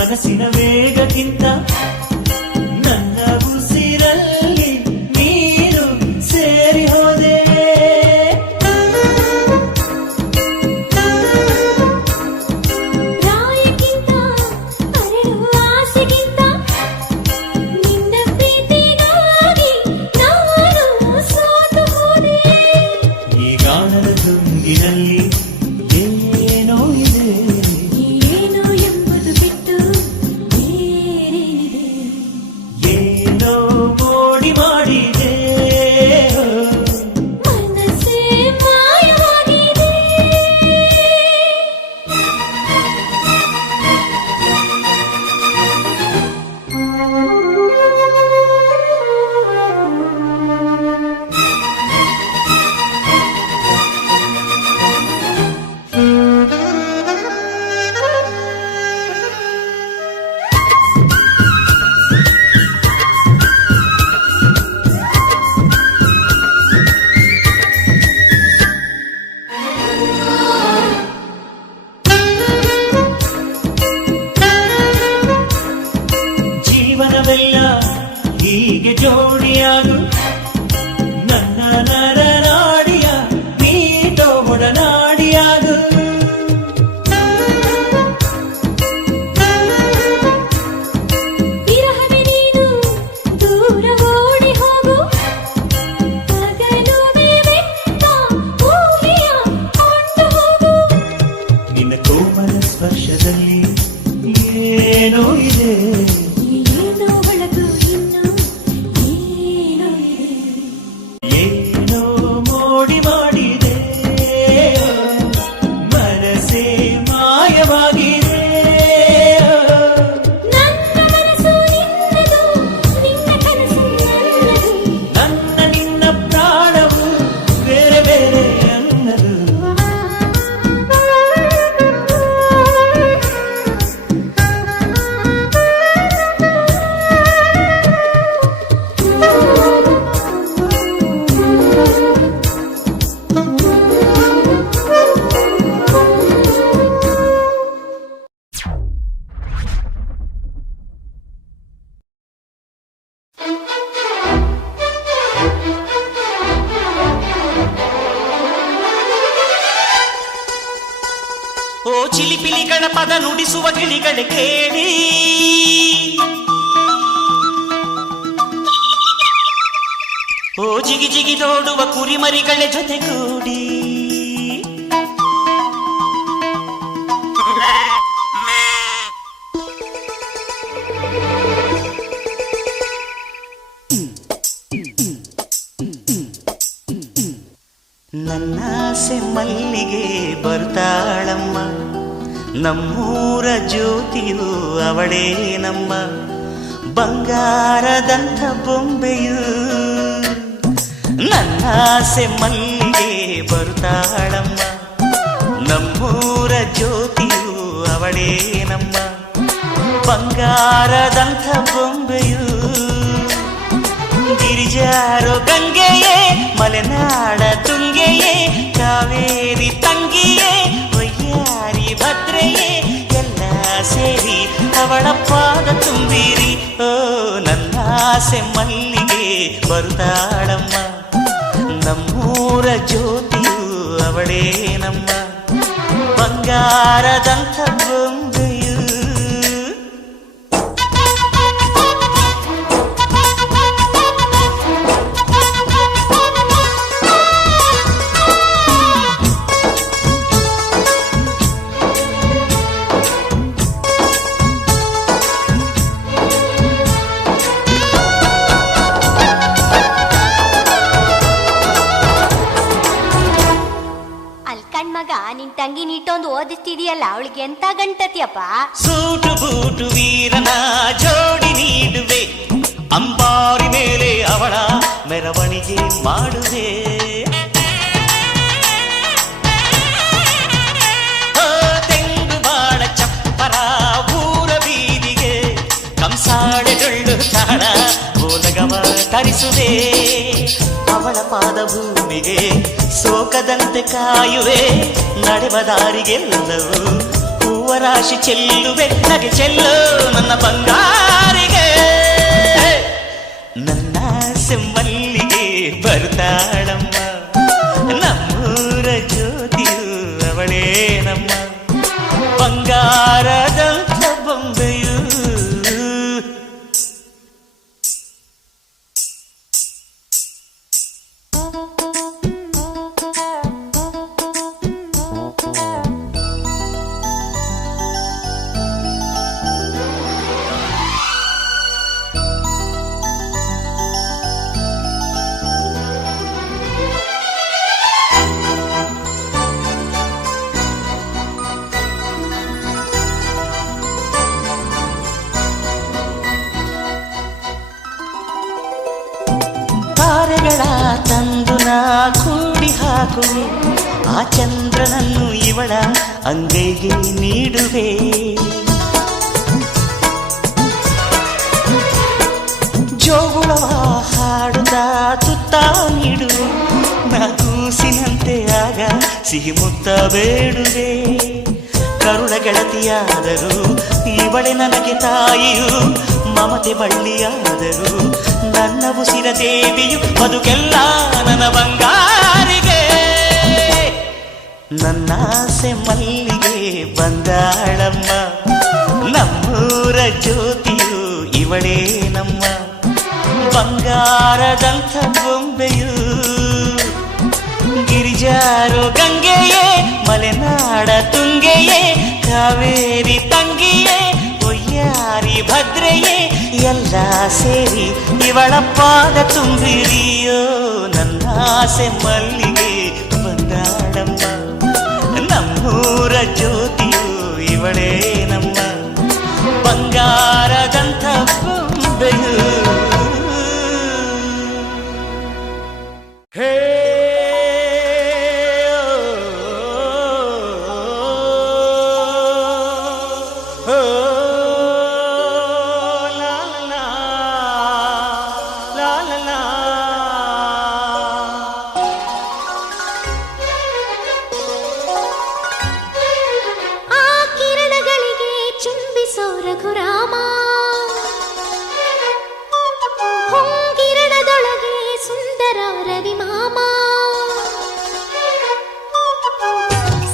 ಮನಸ್ಸಿನ ವೇಗಕ್ಕಿಂತ ನನ್ನ ಉಸಿರಲ್ಲಿ ನೀನು ಸೇರಿ ಹೋದೆ. ರಾಯಕ್ಕಿಂತ ಅರಳುವ ಆಸೆಗಿಂತ ನಿನ್ನ ಪ್ರೀತಿಗಾಗಿ ನಾನು ಸೋತು ಹೋದೆ. ಈ ಗಾನದ ತುಂಗಿನಲ್ಲಿ ಏನೋ ಇದೆ, ಏನೋ ಎಂಬುದು ಬಿಟ್ಟು ಬೇರೇನಿದೆ. ಏನೋ ಮೋಡಿ ಮಾಡಿದೆ. ಮನಸ್ಸೇ ಮಾಯವಾಗಿದೆ. ಜೀವನವೆಲ್ಲ ಹೀಗೆ ಜೋಡಿಯಾಗು, ನನ್ನ ನರನಾಡಿಯ ನೀಟೋ ಒಡನಾಡಿಯಾಗು. ವಿರಹವೇ ನೀನು ದೂರ ಓಡಿ ಹೋಗು. ಹಗಲುವೆ ಬೆಟ್ಟ ಊಹೆಯ ಕೊಂಡು ಹೋಗು. ನಿನ್ನ ಕೋಮಲ ಸ್ಪರ್ಶದಲ್ಲಿ ಏನೋ ಇದೆ, ಏನೋ ಒಳಗು ಇನ್ನು ಏನೋ ಇದೆ. ಏನೋ ಮೋಡಿ ಮಾಡಿದೆ. ಮನಸ್ಸೇ ಮಾಯವಾಗಿದೆ. ನನ್ನ ಮನಸ್ಸು ನಿನ್ನದು, ನಿನ್ನ ಕನಸು ನನ್ನದು. ನನ್ನ ನಿನ್ನ ಪ್ರಾಣವು ಬೇರೆ ಬೇರೆ ಅನ್ನದು. ಓ ಚಿಲಿಪಿಲಿ ಗಣಪದ ನುಡಿಸುವ ಗಿಳಿಗಳೇ ಕೇಳಿ, ಓ ಜಿಗಿ ಜಿಗಿ ನೋಡುವ ಕುರಿಮರಿಗಳೇ ಜೊತೆಗೂಡಿ, ನನ್ನಾಸೆ ಮಲ್ಲಿಗೆ ಬರ್ತಾಳಮ್ಮ, ನಮ್ಮೂರ ಜ್ಯೋತಿಯು ಅವಳೇ ನಮ್ಮ, ಬಂಗಾರದಂಥ ಬೊಂಬೆಯು. ನನ್ನಾಸೆ ಮಲ್ಲಿಗೆ ಬರ್ತಾಳಮ್ಮ, ನಮ್ಮೂರ ಜ್ಯೋತಿಯು ಅವಳೇ ನಮ್ಮ, ಬಂಗಾರದಂಥ ಬೊಂಬೆಯು. ಗಿರಿಜಾರೋ ಗಂಗೆಯೇ, ಮಲೆನಾಡ ತುಂಗೆಯೇ, ಕಾವೇರಿ ತಂಗಿಯೇ, ಒಯ್ಯಾರಿ ಭದ್ರೆಯೇ, ಎಲ್ಲ ಸೇರಿ ಅವಳ ಪಾದ ತುಂಬಿರಿ. ಓ ನನ್ನಾಸೆ ಮಲ್ಲಿಗೆ ಬರುತ್ತಾಳಮ್ಮ, ನಮ್ಮೂರ ಜ್ಯೋತಿಯು ಅವಳೇ ನಮ್ಮ, ಬಂಗಾರದಂಥ ಬೊಂಬೆಯು. ಮಗ ನಿನ್ ತಂಗಿ ನೀಟೊಂದು ಓದಿಸ್ತಿದೀಯಲ್ಲ, ಅವಳಿಗೆ ಎಂತ ಗಂಟತಿಯಪ್ಪ. ಸೂಟು ಬೂಟು ವೀರನ ಜೋಡಿ ನೀಡುವೆ, ಅಂಬಾರಿ ಮೇಲೆ ಅವಳ ಮೆರವಣಿಗೆ ಮಾಡುವೆ. ತೆಂಗು ಬಾಳ ಚಪ್ಪರ ಊರ ಬೀದಿಗೆ, ಕಂಸಾಳೆ ಡೊಳ್ಳು ತಾಳ ಬೋಲಗವ ತರಿಸುವೆ. ಅವಳ ಪಾದ ಭೂಮಿಗೆ ಸೋಕದಂತೆ ಕಾಯುವೆ, ನಡೆವ ದಾರಿಗೆಲ್ಲವೂ ಹೂವ ಹೂವರಾಶಿ ಚೆಲ್ಲುವೆ ನಗೆ ಚೆಲ್ಲು ನನ್ನ ಬಂಗಾರಿಗೆ. ನನ್ನ ಸೆಮ್ಮಲ್ಲಿಗೆ ಬರ್ತಾಳಮ್ಮ, ನಮ್ಮೂರ ಜ್ಯೋತಿಯು ಅವಳೇ ನಮ್ಮ, ಬಂಗಾರದಂಥ ಬೊಂಬೆಯು. ತಾರೆಗಳ ತಂದು ನಾ ಕೂಡಿ ಹಾಕುವೆ, ಆ ಚಂದ್ರನನ್ನು ಇವಳ ಅಂಗೈಗೆ ನೀಡುವೆ. ಜೋಗುಳವ ಹಾಡುತ್ತ ತುತ್ತ ನೀಡುವೆ, ನಾ ಕೂಸಿನಂತೆ ಆಗ ಸಿಹಿ ಮುತ್ತ ಬೇಡುವೆ. ಕರುಳ ಗೆಳತಿಯಾದರೂ ಇವಳೆ ನನಗೆ ತಾಯಿಯು, ಮಮತೆ ಬಳ್ಳಿಯಾದರೂ ನನ್ನ ಉಸಿರ ದೇವಿಯು, ಬದುಕೆಲ್ಲ ನನ್ನ ಬಂಗಾರಿಗೆ. ನನ್ನಾಸೆ ಮಲ್ಲಿಗೆ ಬಂದಾಳಮ್ಮ, ನಮ್ಮೂರ ಜ್ಯೋತಿಯು ಇವಳೇ ನಮ್ಮ, ಬಂಗಾರದಂಥ ಬೊಂಬೆಯು. ಗಿರಿಜಾರೋ ಗಂಗೆಯೇ, ಮಲೆನಾಡ ತುಂಗೆಯೇ, ಕಾವೇರಿ ತಂಗಿಯೇ, ಒಯ್ಯಾರಿ ಭದ್ರೆಯೇ, ಎಲ್ಲ ಸೇರಿ ಇವಳ ಪಾದ ತುಂಬಿರಿಯೋ. ನನ್ನಾಸೆ ಮಲ್ಲಿಗೆ ಬಂದಾಳಮ್ಮ, ನಮ್ಮೂರ ಜ್ಯೋತಿಯು ಇವಳೇ ನಮ್ಮ, ಬಂಗಾರದಂಥ ಬೊಂಬೆಯು. ಹೇ ರಘುರಾಮ ಹೊಂಗಿರಣದೊಳಗೆ ಸುಂದರ ರವಿಮಾಮ,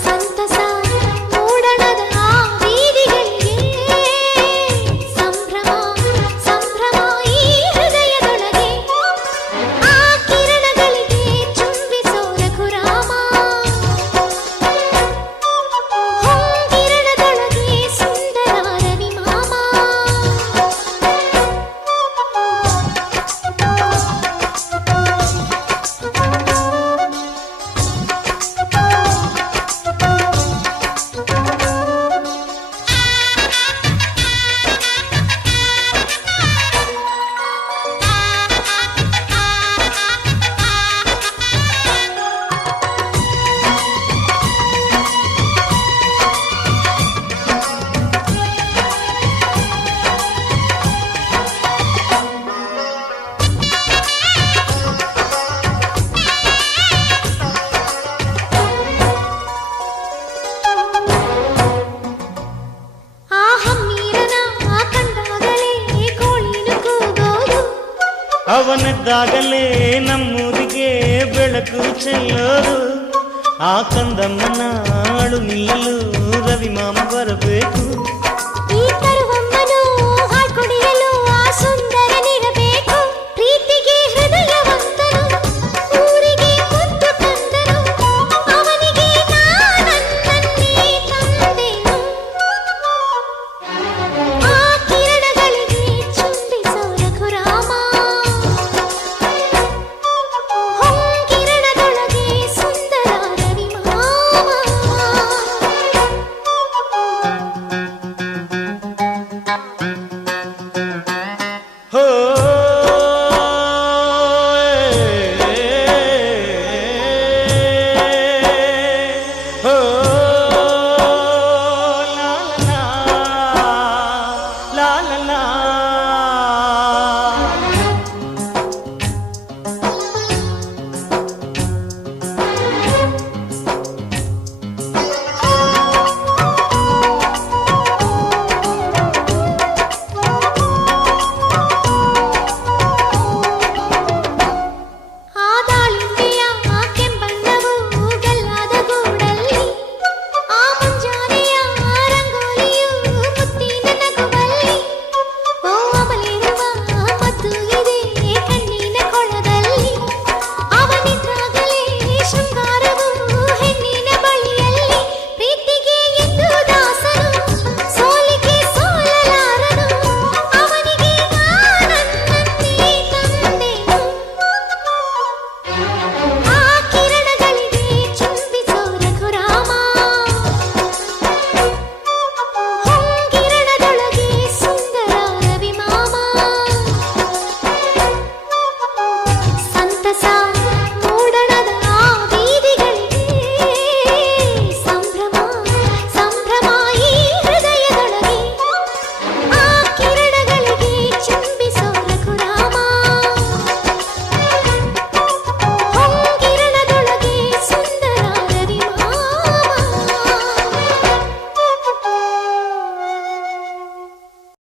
ಸಂತಸ ಮೂಡಣದ ಬೀದಿಗಳಿಗೆ, ಸಂಭ್ರಮ ಸಂಭ್ರಮ ಈ ಹೃದಯದೊಳಗೆ, ಆ ಕಿರಣಗಳಿಗೆ ಚುಂಬಿಸೋ ರಘುರಾಮ, ಹೊಂಗಿರಣದೊಳಗೆ ಸುಂದರ ರವಿಮಾಮ. ಅವನಿದ್ದಾಗಲೇ ನಮ್ಮೂರಿಗೆ ಬೆಳಕು ಚೆಲ್ಲೋದು, ಆ ಕಂದಮ್ಮನ ಅಳು ನಿಲ್ಲಲು ರವಿಮಾಮ ಬರಬೇಕು. ಈ ಕರುವಮ್ಮನು ಹಾಡ್ಕೊಡಿಯಲು ಆ ಸುಂದರನಿರಬೇಕು, ಪ್ರೀತಿಗೆ ಹೃದಯವಂತನು, ಊರಿಗೆ ಮುದ್ದು ಕಂದನು, ಅವನಿಗೆ ನಾನನ್ನನ್ನೇ ತಂದೆನು. ಆ ಕಿರಣಗಳಿಗೆ ಚುಂಬಿಸೋ ರಘುರಾಮ, ಹೊಂಗಿರಣದೊಳಗೆ ಸುಂದರ ರವಿಮಾಮ. ಹೋ ಹೋ ಲಾ ಲಾ ಲಾ ಲಾ ಲಾ.